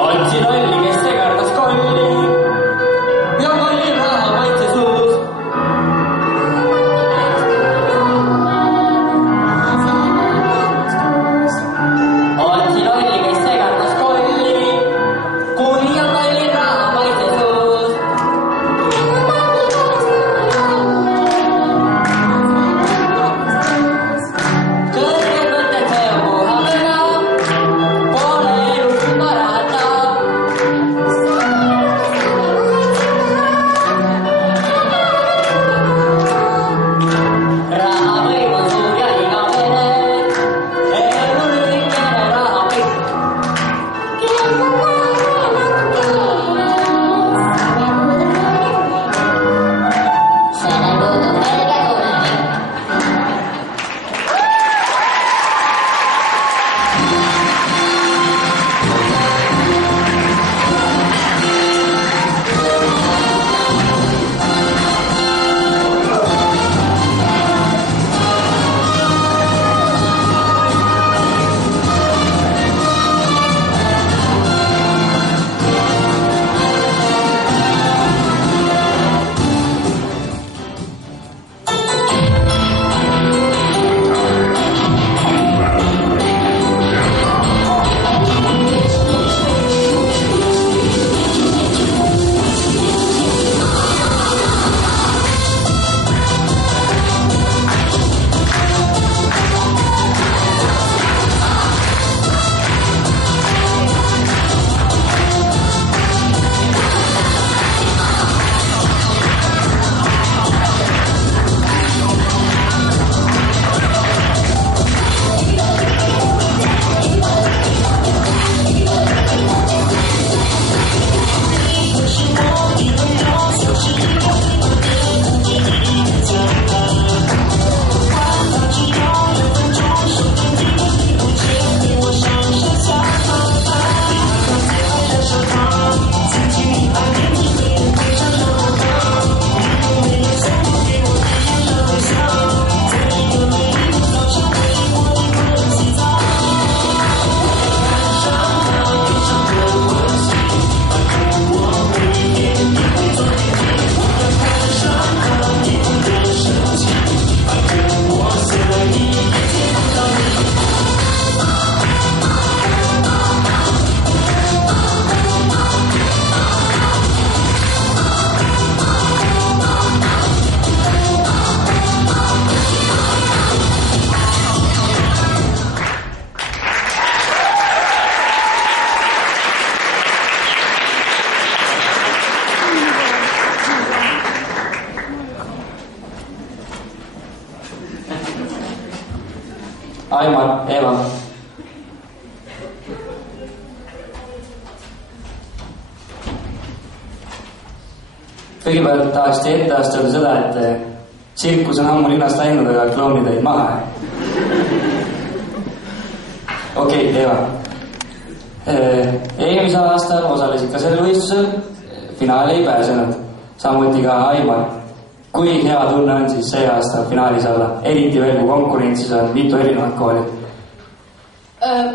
Otsi lolli, kes segardas kolli ja kolli raha maitse suus. Otsi lolli, kes segardas kolli ja kolli raha maitse suus. Kõrged mõtted see on puha mõna, pole elus parata. Raha võim on suur ja igavene, elu lühikene raha pikk. Sellel puudub helge tulevik. Aimar, Eva. Kõigepealt tahaks teie ette astuda seda, et tsirkus on ammu linnast läinud, aga kloonid olid maha. Okei, Eva. Eelmisel aastal osalesid ka sellel võistlusel, finaali ei pääsenud. Samuti ka Aimar. Kui hea tunne on siis see aasta finaalis olla? Eriti veel, kui konkurentsis on mitu erinevat kooli.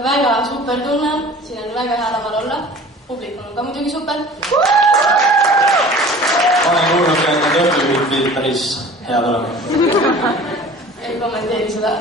Väga super tunne. Siin on väga hea laval olla. Publikum on ka muidugi super. Olen kuulnud, et need õppipildid päris head olema. Ei kommenteeri seda.